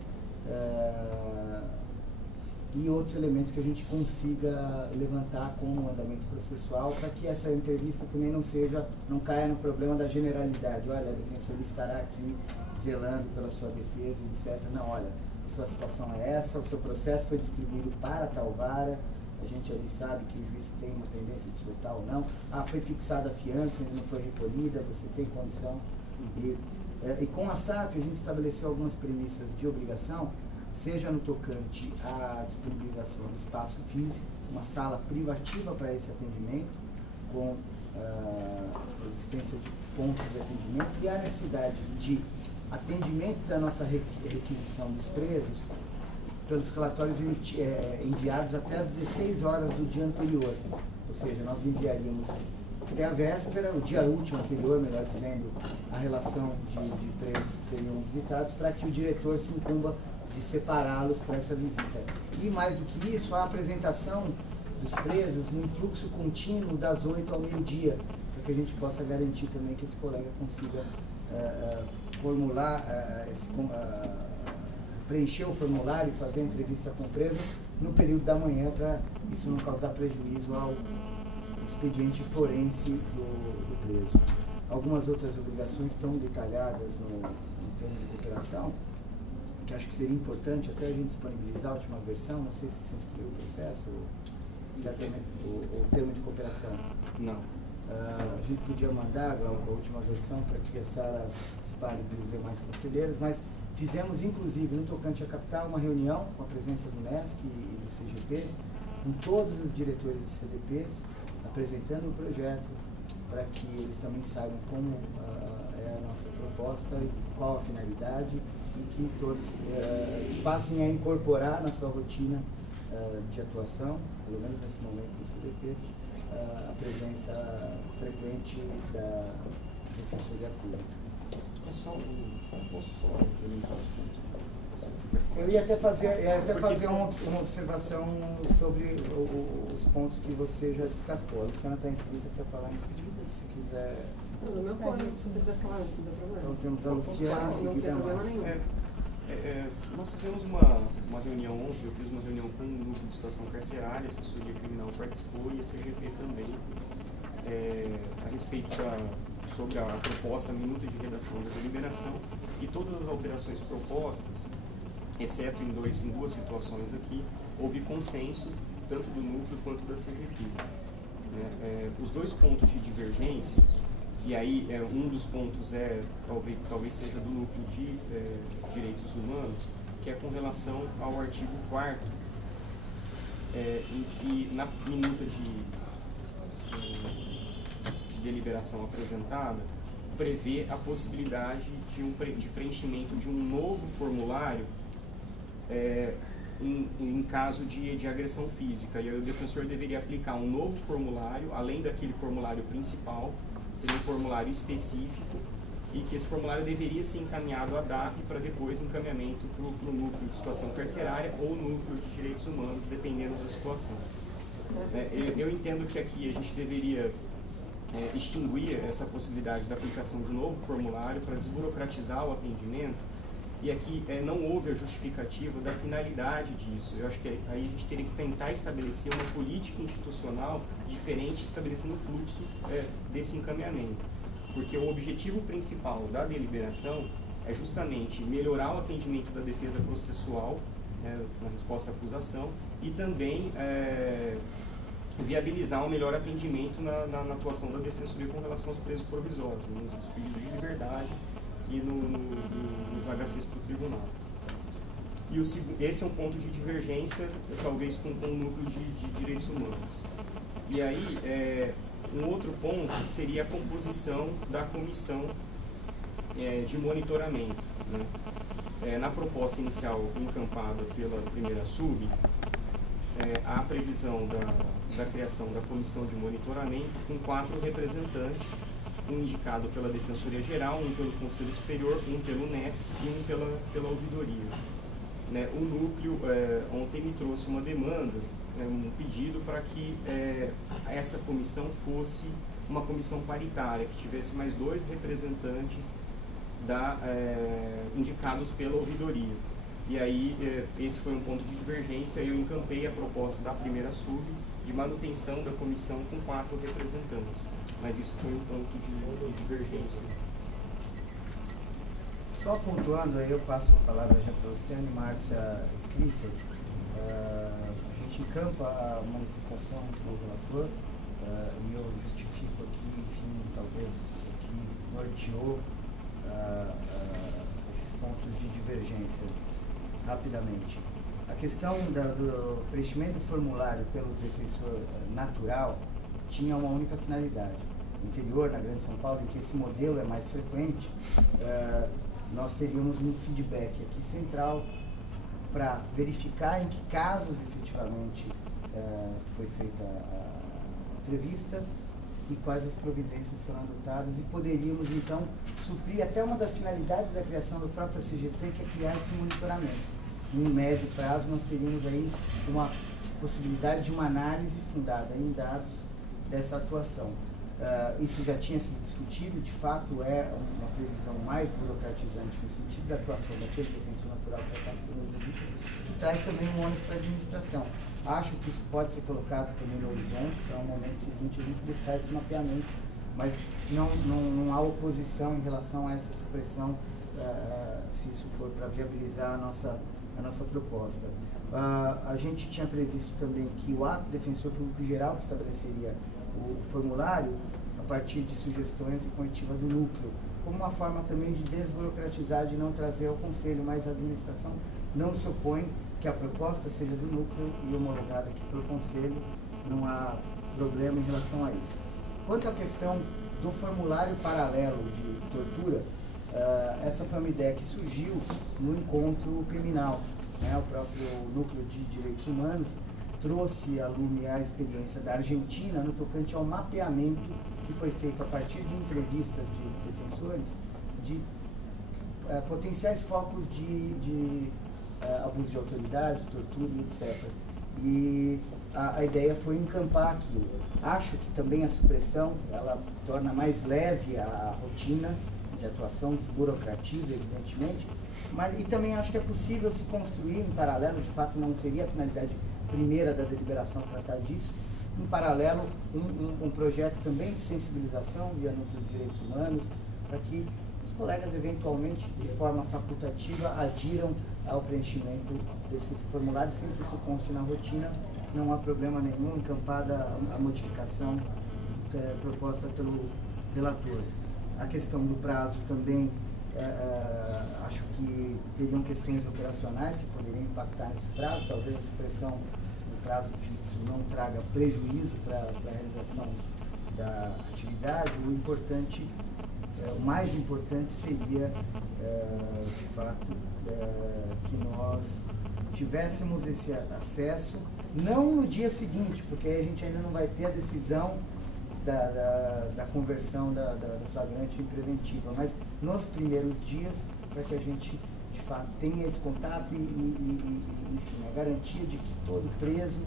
e outros elementos que a gente consiga levantar com o andamento processual, para que essa entrevista também não caia no problema da generalidade. Olha, a defensoria estará aqui zelando pela sua defesa, etc. Não, olha, a sua situação é essa, o seu processo foi distribuído para tal vara, a gente ali sabe que o juiz tem uma tendência de soltar ou não. Foi fixada a fiança, ainda não foi recolhida, você tem condição. E com a SAP a gente estabeleceu algumas premissas de obrigação, seja no tocante à disponibilização do espaço físico, uma sala privativa para esse atendimento, com a existência de pontos de atendimento e a necessidade de atendimento da nossa requisição dos presos pelos relatórios enviados até as 16 horas do dia anterior. Ou seja, nós enviaríamos até a véspera, o dia útil anterior, melhor dizendo, a relação de presos que seriam visitados, para que o diretor se incumba de separá-los para essa visita. E mais do que isso, a apresentação dos presos num fluxo contínuo das 8 ao meio-dia, para que a gente possa garantir também que esse colega consiga preencher o formulário e fazer a entrevista com o preso no período da manhã, para isso não causar prejuízo ao expediente forense do preso. Algumas outras obrigações estão detalhadas no termo de cooperação, que acho que seria importante até a gente disponibilizar a última versão. Não sei se você instruiu o processo, certamente, o termo de cooperação. Não. A gente podia mandar, Glauco, a última versão para que a Sara espalhe para os demais conselheiros, mas fizemos, inclusive, no tocante à capital, uma reunião com a presença do NESC e do CGP, com todos os diretores de CDPs, apresentando o projeto, para que eles também saibam como é a nossa proposta e qual a finalidade, e que todos passem a incorporar na sua rotina de atuação, pelo menos nesse momento dos CDPs, a presença frequente da Defensoria Pública. Posso só linkar os pontos? Eu ia até fazer uma observação sobre os pontos que você já destacou. A Luciana está inscrita para falar em seguida, se quiser. No meu fone, se você quiser falar, não tem problema. Então temos a Luciana em seguida. Não tem problema nenhum. Nós fizemos uma reunião ontem, eu fiz uma reunião com o Núcleo de Situação Carcerária, a Assessoria Criminal participou e a CGP também, a respeito sobre a proposta, a minuta de redação da deliberação, e todas as alterações propostas, exceto em duas situações aqui, houve consenso, tanto do Núcleo quanto da CGP. Os dois pontos de divergência, e aí um dos pontos talvez seja do Núcleo de Direitos Humanos, que é com relação ao artigo 4º, em que na minuta de deliberação apresentada, prevê a possibilidade de preenchimento de um novo formulário em caso de agressão física. E aí o defensor deveria aplicar um novo formulário, além daquele formulário principal, seria um formulário específico, e que esse formulário deveria ser encaminhado à DAP para depois encaminhamento para o Núcleo de Situação Carcerária ou Núcleo de Direitos Humanos, dependendo da situação. Eu entendo que aqui a gente deveria extinguir essa possibilidade da aplicação de um novo formulário para desburocratizar o atendimento, e aqui não houve a justificativa da finalidade disso. Eu acho que aí a gente teria que tentar estabelecer uma política institucional diferente, estabelecendo o fluxo desse encaminhamento. Porque o objetivo principal da deliberação é justamente melhorar o atendimento da defesa processual, na resposta à acusação, e também viabilizar um melhor atendimento na atuação da Defensoria com relação aos presos provisórios, nos pedidos de liberdade e nos HCs para o tribunal. E esse é um ponto de divergência, talvez com o Núcleo de Direitos Humanos. E aí, um outro ponto seria a composição da comissão de monitoramento. Na proposta inicial encampada pela primeira sub, há a previsão da criação da comissão de monitoramento com 4 representantes, um indicado pela Defensoria Geral, um pelo Conselho Superior, um pelo NESC e um pela Ouvidoria. O Núcleo ontem me trouxe uma demanda, um pedido para que essa comissão fosse uma comissão paritária, que tivesse mais 2 representantes indicados pela Ouvidoria. E aí, esse foi um ponto de divergência, eu encampei a proposta da primeira sub de manutenção da comissão com 4 representantes. Mas isso foi um ponto de divergência. Só pontuando, aí eu passo a palavra já para a Luciana e Márcia escritas. A gente encampa a manifestação do relator e eu justifico aqui, enfim, talvez o que norteou esses pontos de divergência rapidamente. A questão do preenchimento do formulário pelo defensor natural tinha uma única finalidade. No interior, na Grande São Paulo, em que esse modelo é mais frequente, nós teríamos um feedback aqui central para verificar em que casos efetivamente foi feita a entrevista e quais as providências foram adotadas, e poderíamos então suprir até uma das finalidades da criação do próprio CGP, que é criar esse monitoramento. Em médio prazo nós teríamos aí uma possibilidade de uma análise fundada em dados dessa atuação. Isso já tinha sido discutido, de fato é uma previsão mais burocratizante no sentido da atuação daquele defensor natural tratado pelas visitas, que traz também um ônus para a administração. Acho que isso pode ser colocado também no horizonte, para o momento seguinte a gente buscar esse mapeamento, mas não há oposição em relação a essa supressão, se isso for para viabilizar a nossa proposta. A gente tinha previsto também que o ato defensor público geral, que estabeleceria o formulário, a partir de sugestões e coletiva do núcleo, como uma forma também de desburocratizar, de não trazer ao conselho, mas a administração não se opõe que a proposta seja do núcleo e homologada aqui pelo conselho, não há problema em relação a isso. Quanto à questão do formulário paralelo de tortura, essa foi uma ideia que surgiu no encontro criminal, né? O próprio Núcleo de Direitos Humanos trouxe à lume a experiência da Argentina no tocante ao mapeamento que foi feito a partir de entrevistas de defensores de potenciais focos de abuso de autoridade, tortura, etc. E a ideia foi encampar aquilo. Acho que também a supressão, ela torna mais leve a rotina de atuação, desburocratiza, evidentemente, mas, e também acho que é possível se construir em paralelo, de fato não seria a finalidade primeira da deliberação tratar disso, em paralelo um projeto também de sensibilização via Núcleo de Direitos Humanos, para que os colegas eventualmente, de forma facultativa, adiram ao preenchimento desse formulário, sem que isso conste na rotina, não há problema nenhum, encampada a modificação proposta pelo relator. A questão do prazo também, acho que teriam questões operacionais que poderiam impactar nesse prazo, talvez a supressão do prazo fixo não traga prejuízo para a realização da atividade. O mais importante seria, de fato, que nós tivéssemos esse acesso, não no dia seguinte, porque aí a gente ainda não vai ter a decisão da conversão do flagrante em preventiva, mas nos primeiros dias, para que a gente, de fato, tenha esse contato enfim, a garantia de que todo preso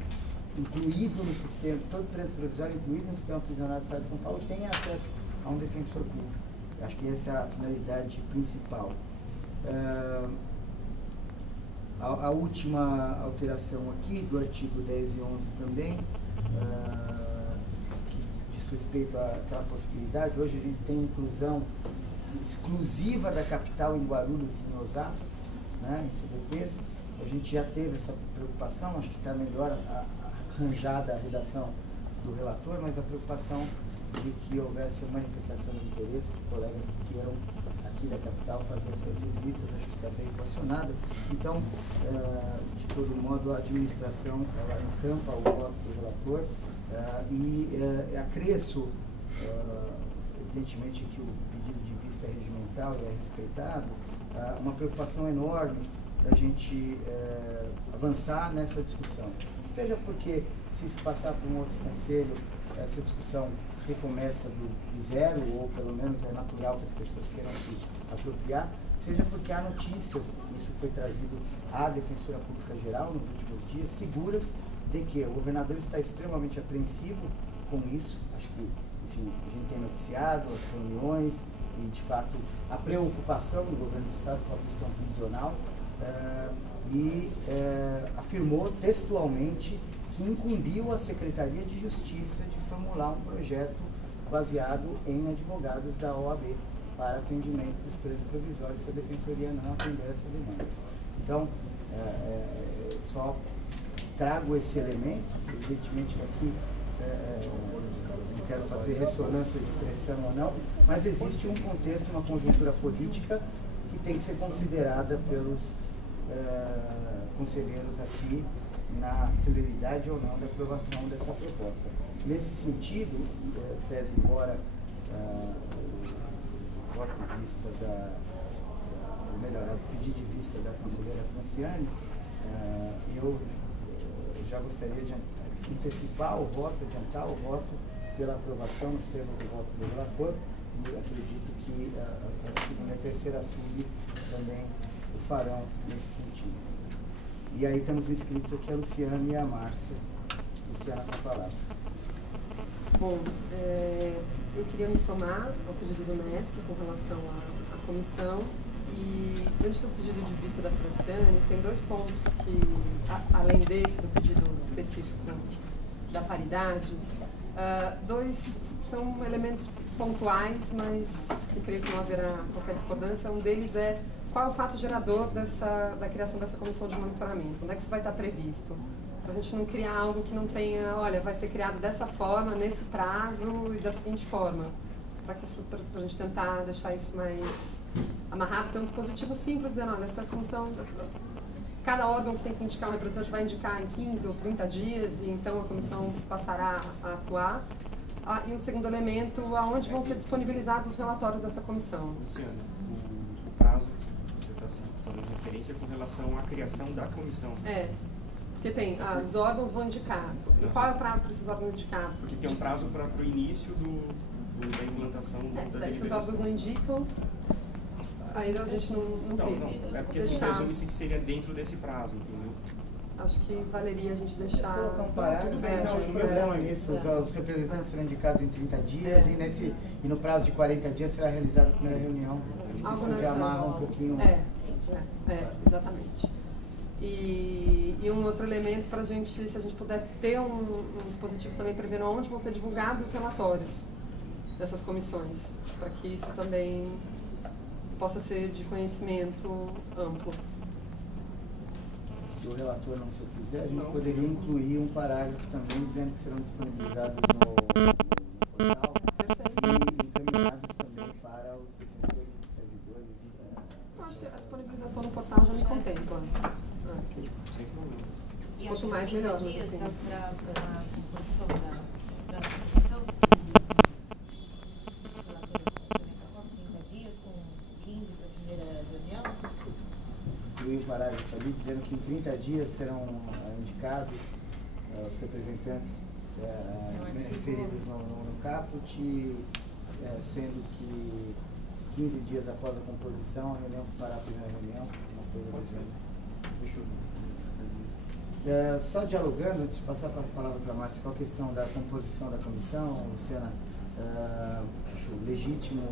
incluído no sistema, todo preso provisório incluído no sistema prisional do Estado de São Paulo tenha acesso a um defensor público. Acho que essa é a finalidade principal. A última alteração aqui, do artigo 10 e 11 também, que diz respeito àquela possibilidade. Hoje a gente tem inclusão exclusiva da capital em Guarulhos e em Osasco, né, em CDPs. A gente já teve essa preocupação, acho que está melhor arranjada a redação do relator, mas a preocupação de que houvesse uma manifestação de interesse, colegas que queiram aqui da capital fazer essas visitas, acho que está bem equacionado. Então, de todo modo, a administração ela encampa o voto do relator acresço, evidentemente que o pedido de vista é regimental e é respeitado, uma preocupação enorme da gente avançar nessa discussão. Seja porque, se isso passar por um outro conselho, essa discussão recomeça do zero, ou pelo menos é natural que as pessoas queiram se apropriar, seja porque há notícias, isso foi trazido à Defensora Pública Geral nos últimos dias, seguras de que o governador está extremamente apreensivo com isso. Acho que, enfim, a gente tem noticiado as reuniões e, de fato, a preocupação do governo do Estado com a questão prisional, afirmou textualmente que incumbiu a Secretaria de Justiça de formular um projeto baseado em advogados da OAB para atendimento dos presos provisórios, se a Defensoria não atender essa demanda. Então, só trago esse elemento, evidentemente que aqui não quero fazer ressonância de pressão ou não, mas existe um contexto, uma conjuntura política que tem que ser considerada pelos conselheiros aqui na celeridade ou não da aprovação dessa proposta. Nesse sentido, pese embora o voto de vista o pedido de vista da conselheira Franciane, Eu já gostaria de antecipar o voto, adiantar o voto pela aprovação nos termos do voto do relator, e acredito que a segunda e a terceira sub também o farão nesse sentido. E aí temos inscritos aqui a Luciana e a Márcia. Luciana, com a palavra. Bom, eu queria me somar ao pedido do mestre com relação à comissão e, diante do pedido de vista da Franciane, tem 2 pontos que, além desse, do pedido específico da paridade, 2 são elementos pontuais, mas que creio que não haverá qualquer discordância. Um deles é qual é o fato gerador da criação dessa comissão de monitoramento, onde é que isso vai estar previsto? Para a gente não criar algo que não tenha, olha, vai ser criado dessa forma, nesse prazo e da seguinte forma. Para a gente tentar deixar isso mais amarrado, ter um dispositivo simples, dizendo, olha, essa comissão, cada órgão que tem que indicar um representante vai indicar em 15 ou 30 dias, e então a comissão passará a atuar. E o segundo elemento, aonde vão ser disponibilizados os relatórios dessa comissão. Luciana, o prazo que você está fazendo referência com relação à criação da comissão. Porque tem, os órgãos vão indicar. E qual é o prazo para esses órgãos indicar? Porque tem um prazo para o início da implantação da deliberação. Se os órgãos não indicam, ainda a gente não tem. Não, é porque se presume-se que seria dentro desse prazo, entendeu? Acho que valeria a gente deixar... Colocar um parágrafo, não tem problema nisso. Os representantes serão indicados em 30 dias e no prazo de 40 dias será realizada a primeira reunião. Isso já amarra um pouquinho... Exatamente. E um outro elemento para a gente, se a gente puder ter um dispositivo também prevendo onde vão ser divulgados os relatórios dessas comissões, para que isso também possa ser de conhecimento amplo. Se o relator não se opuser, a gente poderia incluir um parágrafo também dizendo que serão disponibilizados no portal e encaminhados também para os defensores e servidores. Acho que a disponibilização no portal já me contempla. Quanto mais, melhor. Assim. Para a composição da comissão, o relator também 30 dias, com 15 para a primeira reunião. Incluir o parágrafo ali dizendo que em 30 dias serão indicados os representantes referidos no caput, sendo que 15 dias após a composição, a reunião fará a primeira reunião, uma coisa do gênero. Só dialogando, antes de passar a palavra para a Márcia, qual a questão da composição da comissão, Luciana, acho legítimo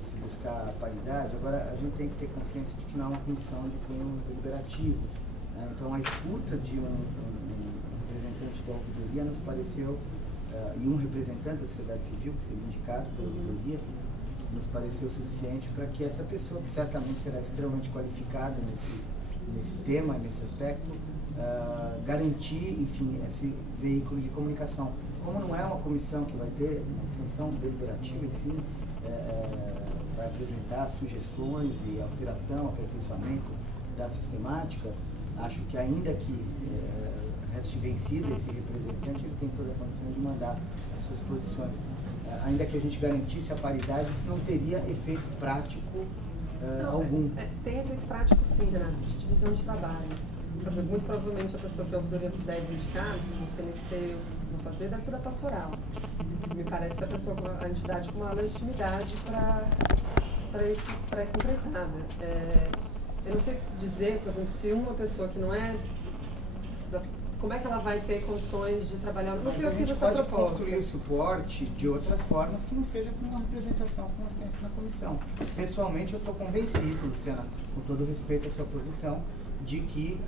se buscar a paridade. Agora, a gente tem que ter consciência de que não é uma comissão de cunho deliberativo. Então, a escuta de um representante da ouvidoria nos pareceu, e um representante da sociedade civil, que seria indicado pela ouvidoria, nos pareceu suficiente para que essa pessoa, que certamente será extremamente qualificada nesse tema, nesse aspecto, garantir, enfim, esse veículo de comunicação. Como não é uma comissão que vai ter uma função deliberativa, e sim vai apresentar sugestões e alteração, aperfeiçoamento da sistemática, acho que ainda que reste vencido esse representante, ele tem toda a condição de mandar as suas posições. Ainda que a gente garantisse a paridade, isso não teria efeito prático algum. Tem efeito prático sim, Renato, de divisão de trabalho. Por exemplo, muito provavelmente a pessoa que a ouvidoria deve indicar, não sei nem se eu vou fazer, deve ser da pastoral. Me parece a entidade com uma legitimidade para essa empreitada. Eu não sei dizer, por exemplo, se uma pessoa que não é... Como é que ela vai ter condições de trabalhar no Mas a gente pode construir o suporte de outras formas que não seja com uma representação com assento na comissão. Pessoalmente, eu estou convencido, Luciana, com todo respeito à sua posição, de que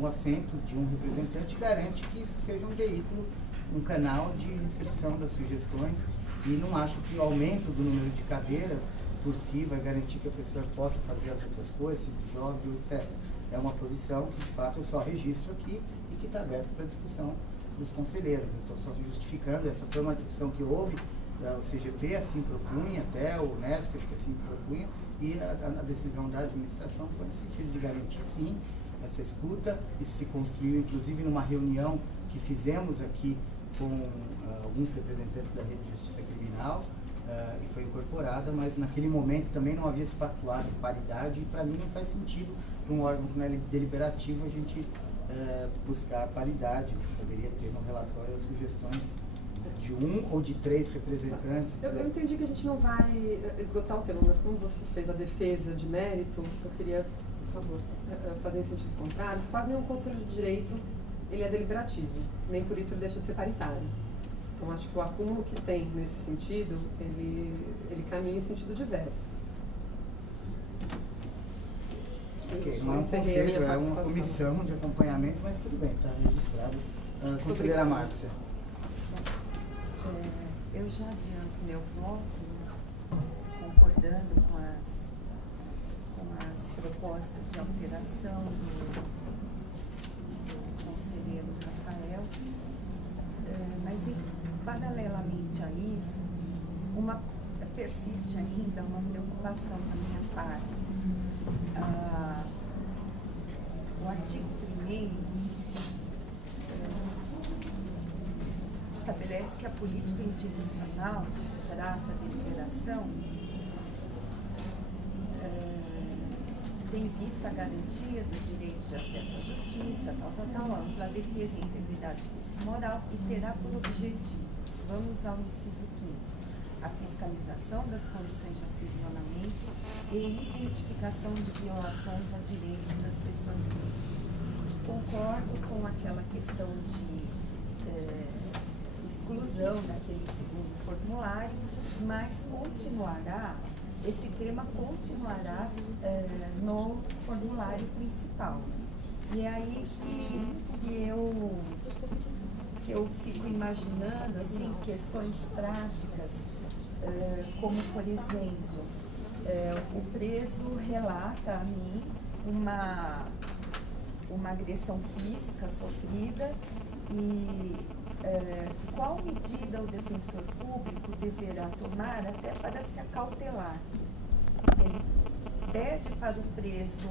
o assento de um representante garante que isso seja um veículo, um canal de recepção das sugestões, e não acho que o aumento do número de cadeiras por si vai garantir que a pessoa possa fazer as outras coisas, se desdobre, etc. É uma posição que, de fato, eu só registro aqui e que está aberta para discussão dos conselheiros. Eu estou só justificando, essa foi uma discussão que houve, o CGP assim propunha, até o NESC, acho que assim propunha, e a decisão da administração foi no sentido de garantir, sim, essa escuta. Isso se construiu, inclusive, numa reunião que fizemos aqui com alguns representantes da Rede de Justiça Criminal, e foi incorporada, mas naquele momento também não havia se pactuado em paridade, e para mim não faz sentido, para um órgão que não é deliberativo, a gente buscar a paridade, que poderia ter no relatório as sugestões de 1 ou de 3 representantes. Eu entendi que a gente não vai esgotar o tema, mas como você fez a defesa de mérito, eu queria, por favor, fazer em sentido contrário. Quase nenhum conselho de direito ele é deliberativo, nem por isso ele deixa de ser paritário. Então, acho que o acúmulo que tem nesse sentido, ele caminha em sentido diverso. Ok, não é um conselho, é uma comissão de acompanhamento, mas tudo bem, está registrado. Conselheira Márcia. Eu já adianto meu voto, concordando com as propostas de alteração do conselheiro Rafael, mas paralelamente a isso, persiste ainda uma preocupação da minha parte. O artigo 1º estabelece que a política institucional de que trata a deliberação tem vista a garantia dos direitos de acesso à justiça, ampla defesa e integridade física e moral, e terá por objetivos, vamos ao inciso 5º, a fiscalização das condições de aprisionamento e identificação de violações a direitos das pessoas presas. Concordo com aquela questão de exclusão daquele segundo formulário, mas esse tema continuará no formulário principal. E é aí que eu fico imaginando assim, questões práticas, como, por exemplo, o preso relata a mim uma agressão física sofrida e qual medida o defensor público deverá tomar até para se acautelar. Ele pede para o preso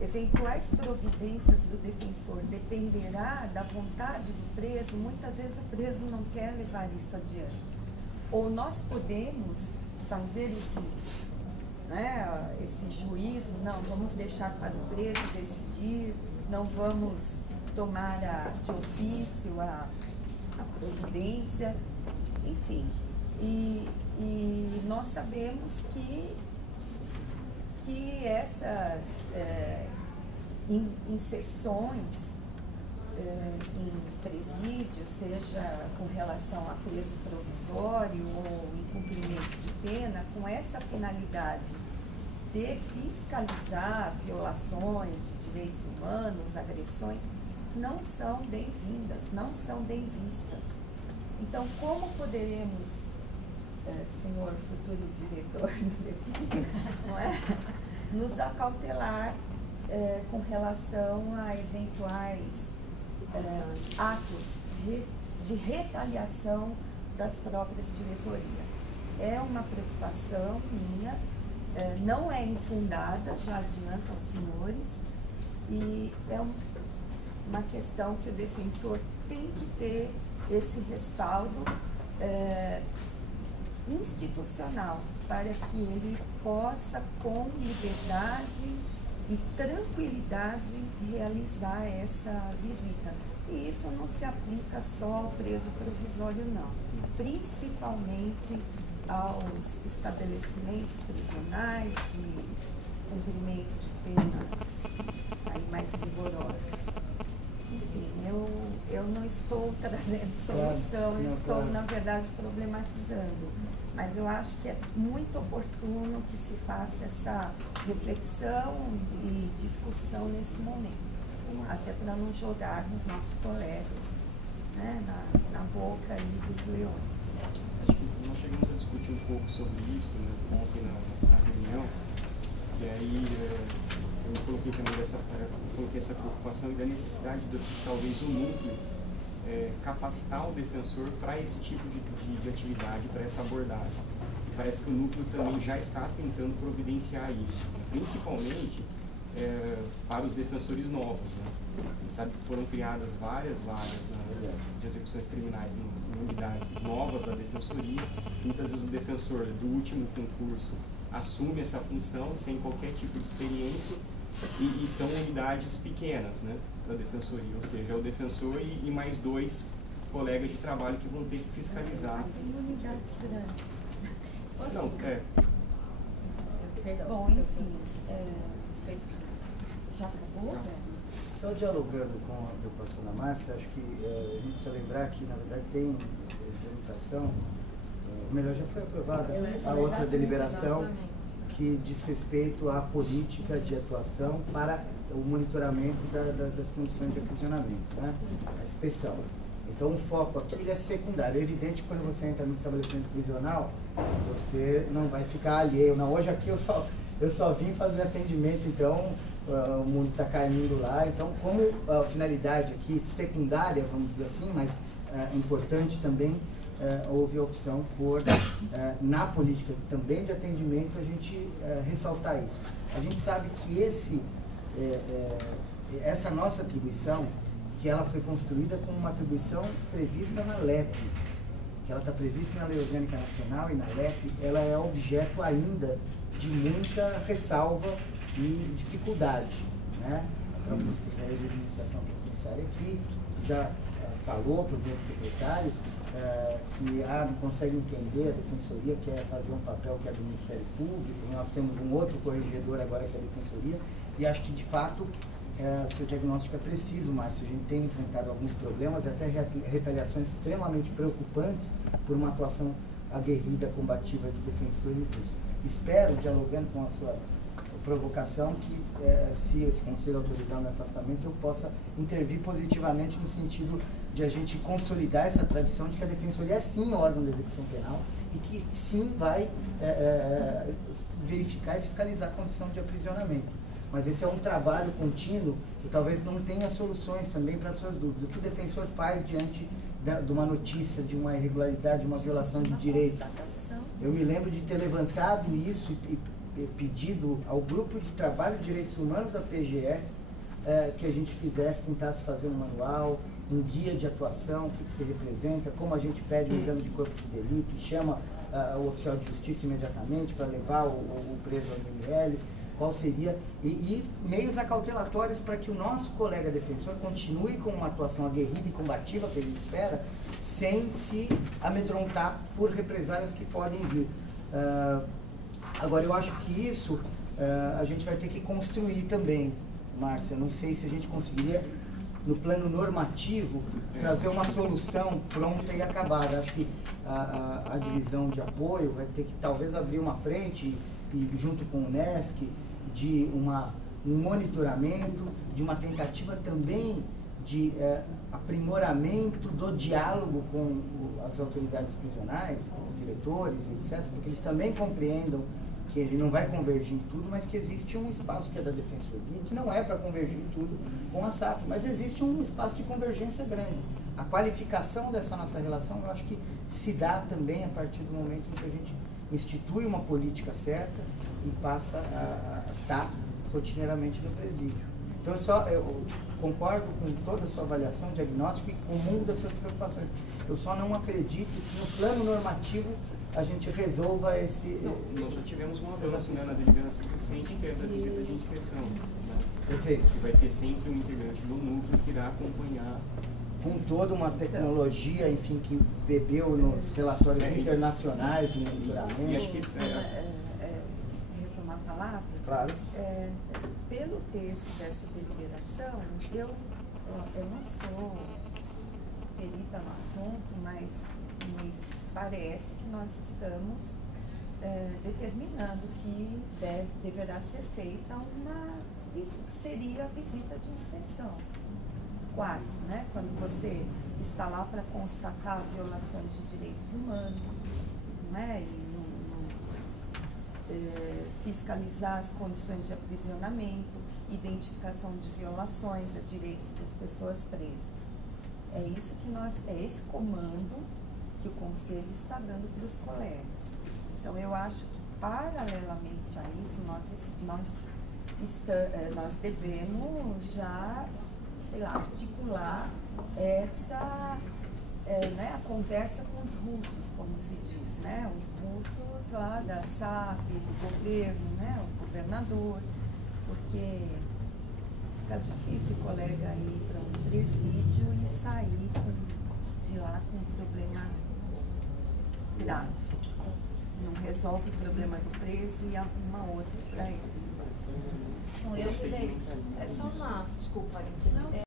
eventuais providências do defensor, dependerá da vontade do preso. Muitas vezes o preso não quer levar isso adiante. Ou nós podemos fazer esse juízo, não, vamos deixar para o preso decidir, não vamos tomar de ofício a providência, enfim. E nós sabemos que essas inserções em presídio, seja com relação a preso provisório ou em cumprimento de pena, com essa finalidade de fiscalizar violações de direitos humanos, agressões, não são bem-vindas, não são bem vistas. Então, como poderemos, senhor futuro diretor, não é? Nos acautelar com relação a eventuais atos de retaliação das próprias diretorias? É uma preocupação minha, não é infundada, já adianto aos senhores, e é uma questão que o defensor tem que ter esse respaldo institucional para que ele possa, com liberdade e tranquilidade, realizar essa visita. E isso não se aplica só ao preso provisório, não. Principalmente aos estabelecimentos prisionais de cumprimento de penas aí mais rigorosas. Enfim, eu não estou trazendo solução, eu estou, na verdade, problematizando. Mas eu acho que é muito oportuno que se faça essa reflexão e discussão nesse momento, até para não jogarmos nossos colegas, né, na boca aí dos leões. Acho que nós chegamos a discutir um pouco sobre isso, né, ontem na reunião, e aí eu coloquei também essa preocupação e da necessidade de talvez o núcleo capacitar o defensor para esse tipo de atividade, para essa abordagem. Parece que o núcleo também já está tentando providenciar isso, principalmente para os defensores novos. Né? A gente sabe que foram criadas várias vagas de execuções criminais em unidades novas da defensoria. Muitas vezes o defensor do último concurso assume essa função sem qualquer tipo de experiência E são unidades pequenas, né, da defensoria, ou seja, é o defensor e mais 2 colegas de trabalho que vão ter que fiscalizar. Tem unidades grandes. Não, Bom, enfim, já acabou? Só dialogando com a preocupação da Márcia, acho que a gente precisa lembrar que, na verdade, tem limitação, ou melhor, já foi aprovada a outra deliberação que diz respeito à política de atuação para o monitoramento das condições de aprisionamento, né? A inspeção. Então, o foco aqui ele é secundário. É evidente que quando você entra no estabelecimento prisional, você não vai ficar alheio. Não, hoje aqui eu só vim fazer atendimento, então o mundo está caindo lá. Então, como a finalidade aqui secundária, vamos dizer assim, mas importante também, houve a opção por, na política também de atendimento, a gente ressaltar isso. A gente sabe que essa nossa atribuição, que ela foi construída como uma atribuição prevista na LEP, que ela está prevista na Lei Orgânica Nacional e na LEP, ela é objeto ainda de muita ressalva e dificuldade, né? A própria Secretaria de Administração Penitenciária aqui já falou para o meu secretário que não consegue entender a Defensoria, quer fazer um papel que é do Ministério Público, nós temos um outro corregedor agora que é a Defensoria, e acho que de fato o seu diagnóstico é preciso, Márcio. A gente tem enfrentado alguns problemas, até retaliações extremamente preocupantes por uma atuação aguerrida, combativa de defensores. Espero, dialogando com a sua provocação, que se esse conselho autorizar o meu afastamento, eu possa intervir positivamente no sentido de a gente consolidar essa tradição de que a Defensoria é sim órgão de execução penal e que sim vai verificar e fiscalizar a condição de aprisionamento. Mas esse é um trabalho contínuo e talvez não tenha soluções também para as suas dúvidas. O que o defensor faz diante de uma notícia, de uma irregularidade, de uma violação de direitos? Eu me lembro de ter levantado isso e pedido ao grupo de trabalho de direitos humanos da PGE que a gente tentasse fazer um manual, um guia de atuação, o que se representa, como a gente pede o exame de corpo de delito e chama o oficial de justiça imediatamente para levar o preso ao ML. Qual seria, e meios acautelatórios para que o nosso colega defensor continue com uma atuação aguerrida e combativa que ele espera, sem se amedrontar por represálias que podem vir. Agora, eu acho que isso a gente vai ter que construir também, Márcia. Não sei se a gente conseguiria, no plano normativo, trazer uma solução pronta e acabada. Acho que a divisão de apoio vai ter que talvez abrir uma frente e junto com o NESC, de um monitoramento, de uma tentativa também de aprimoramento do diálogo com as autoridades prisionais, com os diretores, etc., porque eles também compreendam que a gente não vai convergir em tudo, mas que existe um espaço que é da Defensoria, que não é para convergir em tudo com a SAP, mas existe um espaço de convergência grande. A qualificação dessa nossa relação, eu acho que se dá também a partir do momento em que a gente institui uma política certa e passa a estar rotineiramente no presídio. Então, eu concordo com toda a sua avaliação, diagnóstico e com o mundo das suas preocupações. Eu só não acredito que no plano normativo a gente resolva esse... Nós já tivemos um avanço na deliberação recente, que é da visita de inspeção. Né? Perfeito. Que vai ter sempre um integrante do núcleo que irá acompanhar. Com toda uma tecnologia, enfim, que bebeu nos relatórios internacionais de monitoramento. E acho que retomar a palavra. Claro. Pelo texto dessa deliberação, eu não sou perita no assunto, mas me parece que nós estamos determinando que deverá ser feita que seria a visita de inspeção. Quase, né? Quando você está lá para constatar violações de direitos humanos, né? E fiscalizar as condições de aprisionamento, identificação de violações a direitos das pessoas presas. É isso que é esse comando que o Conselho está dando para os colegas. Então, eu acho que, paralelamente a isso, nós devemos já, sei lá, articular essa, a conversa com os russos, como se diz, né? Os russos lá da SAP, do governo, né? O governador, porque fica difícil o colega ir para um presídio e sair de lá com um problema grave. Não resolve o problema do preso e arruma outro para ele. Bom, é só uma, desculpa,